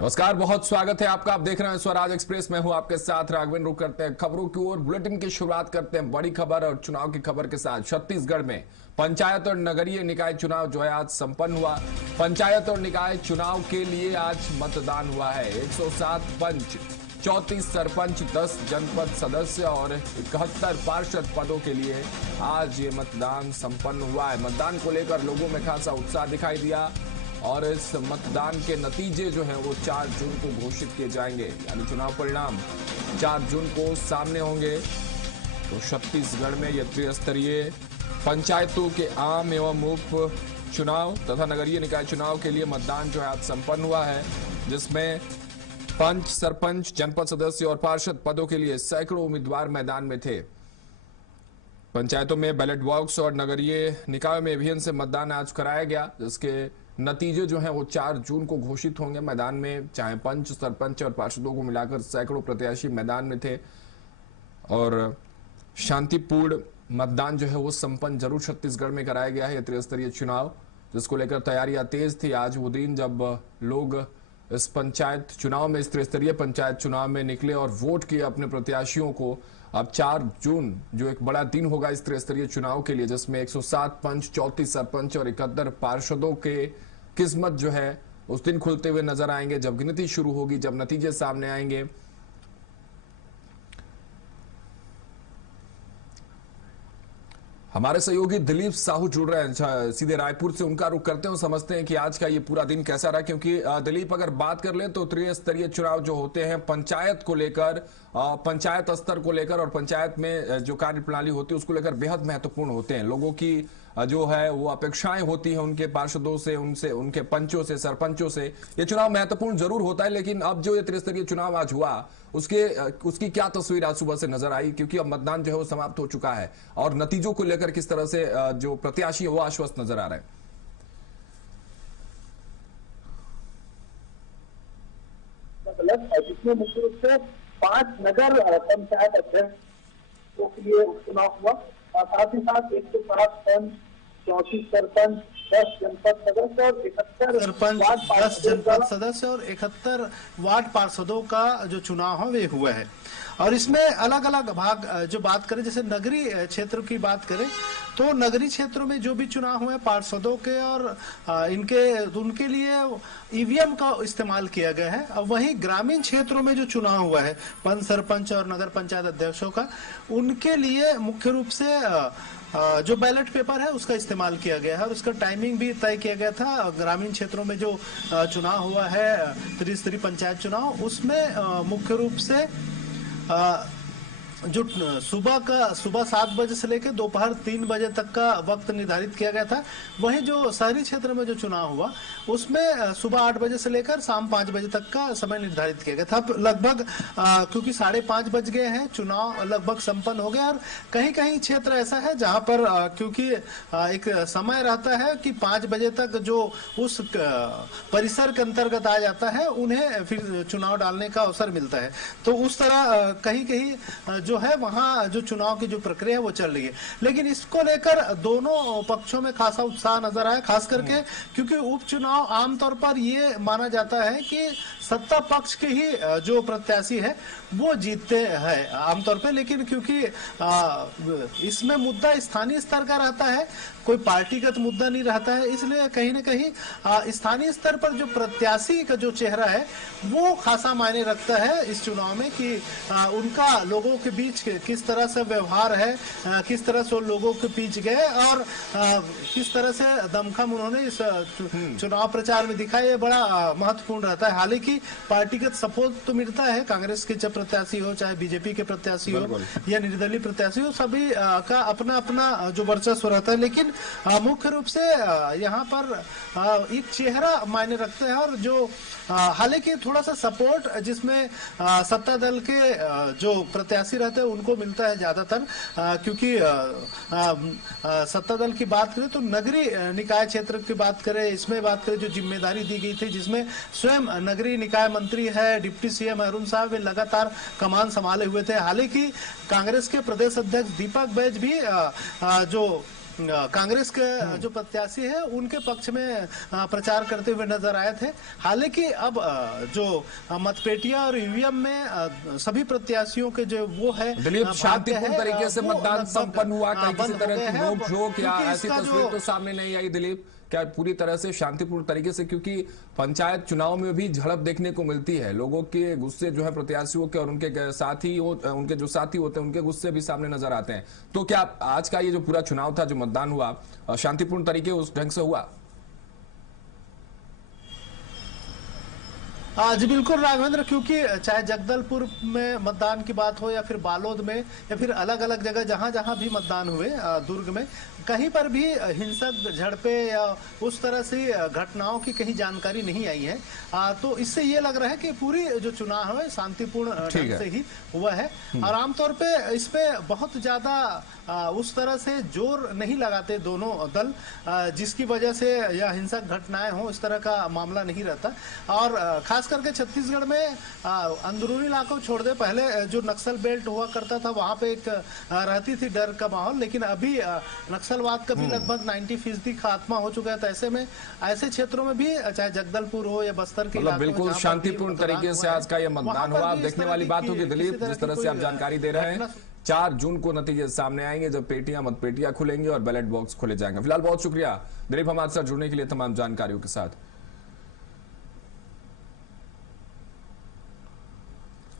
नमस्कार, बहुत स्वागत है आपका। आप देख रहे हैं स्वराज एक्सप्रेस में हूं आपके साथ राघवेंद्र। रुक करते हैं खबरों की ओर। बुलेटिन की शुरुआत करते हैं बड़ी खबर और चुनाव की खबर के साथ। छत्तीसगढ़ में पंचायत और नगरीय निकाय चुनाव जो है आज संपन्न हुआ। पंचायत और निकाय चुनाव के लिए आज मतदान हुआ है। 107 पंच, 34 सरपंच, 10 जनपद सदस्य और 71 पार्षद पदों के लिए आज ये मतदान संपन्न हुआ है। मतदान को लेकर लोगों में खासा उत्साह दिखाई दिया और इस मतदान के नतीजे जो हैं वो 4 जून को घोषित किए जाएंगे, यानी चुनाव परिणाम 4 जून को सामने होंगे। तो छत्तीसगढ़ में ये त्रिस्तरीय पंचायतों के आम एवं उप चुनाव तथा नगरीय निकाय चुनाव के लिए मतदान जो है आज संपन्न हुआ है, जिसमें पंच, सरपंच, जनपद सदस्य और पार्षद पदों के लिए सैकड़ों उम्मीदवार मैदान में थे। पंचायतों में बैलेट बॉक्स और नगरीय निकायों में ईवीएम से मतदान आज कराया गया, जिसके नतीजे जो हैं वो 4 जून को घोषित होंगे। मैदान में चाहे पंच, सरपंच और पार्षदों को मिलाकर सैकड़ों प्रत्याशी मैदान में थे और शांतिपूर्ण मतदान जो है वो संपन्न जरूर छत्तीसगढ़ में कराया गया है। त्रिस्तरीय चुनाव जिसको लेकर तैयारियां तेज थी। आज वो दिन जब लोग इस पंचायत चुनाव में, इस त्रिस्तरीय पंचायत चुनाव में निकले और वोट किए अपने प्रत्याशियों को। अब 4 जून जो एक बड़ा दिन होगा इस त्रिस्तरीय चुनाव के लिए, जिसमें 107 पंच, 34 सरपंच और 71 पार्षदों के किस्मत जो है उस दिन खुलते हुए नजर आएंगे, जब गिनती शुरू होगी, जब नतीजे सामने आएंगे। हमारे सहयोगी दिलीप साहू जुड़ रहे हैं सीधे रायपुर से। उनका रुख करते हैं, समझते हैं कि आज का ये पूरा दिन कैसा रहा। क्योंकि दिलीप, अगर बात कर लें तो त्रिस्तरीय चुनाव जो होते हैं पंचायत को लेकर, पंचायत स्तर को लेकर और पंचायत में जो कार्य प्रणाली होती है उसको लेकर बेहद महत्वपूर्ण होते हैं। लोगों की जो है वो अपेक्षाएं होती हैं उनके पार्षदों से, उनसे, उनके पंचों से, सरपंचों से। ये चुनाव महत्वपूर्ण जरूर होता है, लेकिन अब जो ये त्रिस्तरीय चुनाव आज हुआ उसकी क्या तस्वीर आज सुबह से नजर आई? क्योंकि अब मतदान जो है वो समाप्त हो चुका है और नतीजों को लेकर किस तरह से जो प्रत्याशी है वो आश्वस्त नजर आ रहे हैं? जिसमें मुख्य रूप से 5 नगर पंचायत अध्यक्षों के लिए उपचुनाव हुआ और साथ ही साथ 107 पंच, 34 सरपंच, 10 जनपद सदस्य और 71 सरपंच, 10 जनपद सदस्य और 71 वार्ड पार्षदों का जो चुनाव है वे हुआ है। और इसमें अलग अलग भाग जो बात करें, जैसे नगरीय क्षेत्र की बात करें तो नगरीय क्षेत्रों में जो भी चुनाव हुए पार्षदों के और उनके लिए ईवीएम का इस्तेमाल किया गया है। अब वहीं ग्रामीण क्षेत्रों में जो चुनाव हुआ है पंच, सरपंच और नगर पंचायत अध्यक्षों का, उनके लिए मुख्य रूप से जो बैलेट पेपर है उसका इस्तेमाल किया गया है और उसका टाइमिंग भी तय किया गया था। ग्रामीण क्षेत्रों में जो चुनाव हुआ है त्रिस्तरीय पंचायत चुनाव, उसमें मुख्य रूप से जो सुबह 7 बजे से लेकर दोपहर 3 बजे तक का वक्त निर्धारित किया गया था। वहीं जो शहरी क्षेत्र में जो चुनाव हुआ उसमें सुबह 8 बजे से लेकर शाम 5 बजे तक का समय निर्धारित किया गया था। लगभग क्योंकि 5:30 बज गए हैं, चुनाव लगभग संपन्न हो गया। और कहीं कहीं क्षेत्र ऐसा है जहां पर क्योंकि एक समय रहता है कि 5 बजे तक जो उस परिसर के अंतर्गत आ जाता है उन्हें फिर चुनाव डालने का अवसर मिलता है। तो उस तरह कहीं कहीं जो है वहां जो चुनाव की जो प्रक्रिया है वो चल रही है। लेकिन इसको लेकर दोनों पक्षों में खासा उत्साह नजर आया, खास करके क्योंकि उपचुनाव आमतौर पर ये माना जाता है कि सत्ता पक्ष के ही जो प्रत्याशी है वो जीतते हैं आमतौर पे। लेकिन क्योंकि इसमें मुद्दा स्थानीय स्तर का रहता है, कोई पार्टीगत मुद्दा नहीं रहता है, इसलिए कहीं ना कहीं स्थानीय स्तर पर जो प्रत्याशी का जो चेहरा है वो खासा मायने रखता है इस चुनाव में कि उनका लोगों के बीच किस तरह से व्यवहार है, किस तरह से लोगों के बीच गए और किस तरह से दमखम उन्होंने इस चुनाव प्रचार में दिखाया। ये बड़ा महत्वपूर्ण रहता है। हालांकि पार्टीगत सपोर्ट तो मिलता है, कांग्रेस के जब प्रत्याशी हो चाहे बीजेपी के प्रत्याशी हो या निर्दलीय प्रत्याशी हो, सभी का अपना अपना जो वर्चस्व रहता है। लेकिन मुख्य रूप से यहाँ पर एक चेहरा मायने रखते हैं और जो हालांकि थोड़ा सा सपोर्ट जिसमें सत्ता दल के जो प्रत्याशी रहते हैं उनको मिलता है ज्यादातर, क्योंकि सत्ता दल की बात करें तो नगरीय निकाय क्षेत्र की बात करें, इसमें बात करें जो जिम्मेदारी दी गई थी जिसमें स्वयं नगरीय निकाय मंत्री है डिप्टी सीएम अरुण साहब, वे लगातार कमान संभाले हुए थे। हालांकि कांग्रेस के प्रदेश अध्यक्ष दीपक बैज भी जो कांग्रेस के जो प्रत्याशी है उनके पक्ष में प्रचार करते हुए नजर आए थे। हालांकि अब जो मतपेटियां और ईवीएम में सभी प्रत्याशियों के जो वो है दिलीप, शांतिपूर्ण तरीके से मतदान संपन्न हुआ, कहीं किसी तरह की है, नोक-झोंक या क्योंकि ऐसी इसका तस्वीर जो तो सामने नहीं आई दिलीप? क्या पूरी तरह से शांतिपूर्ण तरीके से, क्योंकि पंचायत चुनाव में भी झड़प देखने को मिलती है, लोगों के गुस्से जो है प्रत्याशियों के और उनके साथी उनके जो साथी होते हैं उनके गुस्से भी सामने नजर आते हैं। तो क्या आज का ये जो पूरा चुनाव था, जो मतदान हुआ, शांतिपूर्ण तरीके उस ढंग से हुआ? जी बिल्कुल राघवेंद्र, क्योंकि चाहे जगदलपुर में मतदान की बात हो या फिर बालोद में या फिर अलग अलग जगह जहां जहां भी मतदान हुए, दुर्ग में कहीं पर भी हिंसक झड़पे या उस तरह से घटनाओं की कहीं जानकारी नहीं आई है। तो इससे ये लग रहा है कि पूरी जो चुनाव है शांतिपूर्ण ढंग से ही हुआ है। और आमतौर पे इसमें बहुत ज्यादा उस तरह से जोर नहीं लगाते दोनों दल, जिसकी वजह से या हिंसक घटनाएं हो इस तरह का मामला नहीं रहता। और खास करके छत्तीसगढ़ में अंदरूनी इलाकों छोड़ दे, पहले जो नक्सल बेल्ट हुआ करता था वहां पे एक रहती थी डर का माहौल, लेकिन अभी नक्सलवाद का भी लगभग 90% खात्मा हो चुका है। तो ऐसे में ऐसे क्षेत्रों में भी चाहे जगदलपुर हो या बस्तर के मतलब बिल्कुल शांतिपूर्ण तरीके से आज का ये मतदान हुआ। देखने वाली बात होगी दिलीप, जिस तरह से आप जानकारी दे रहे हैं, 4 जून को नतीजे सामने आएंगे जब मतपेटियां खुलेंगी और बैलेट बॉक्स खोले जाएंगे। फिलहाल बहुत शुक्रिया दिलीप हमारे साथ जुड़ने के लिए, तमाम जानकारियों के साथ।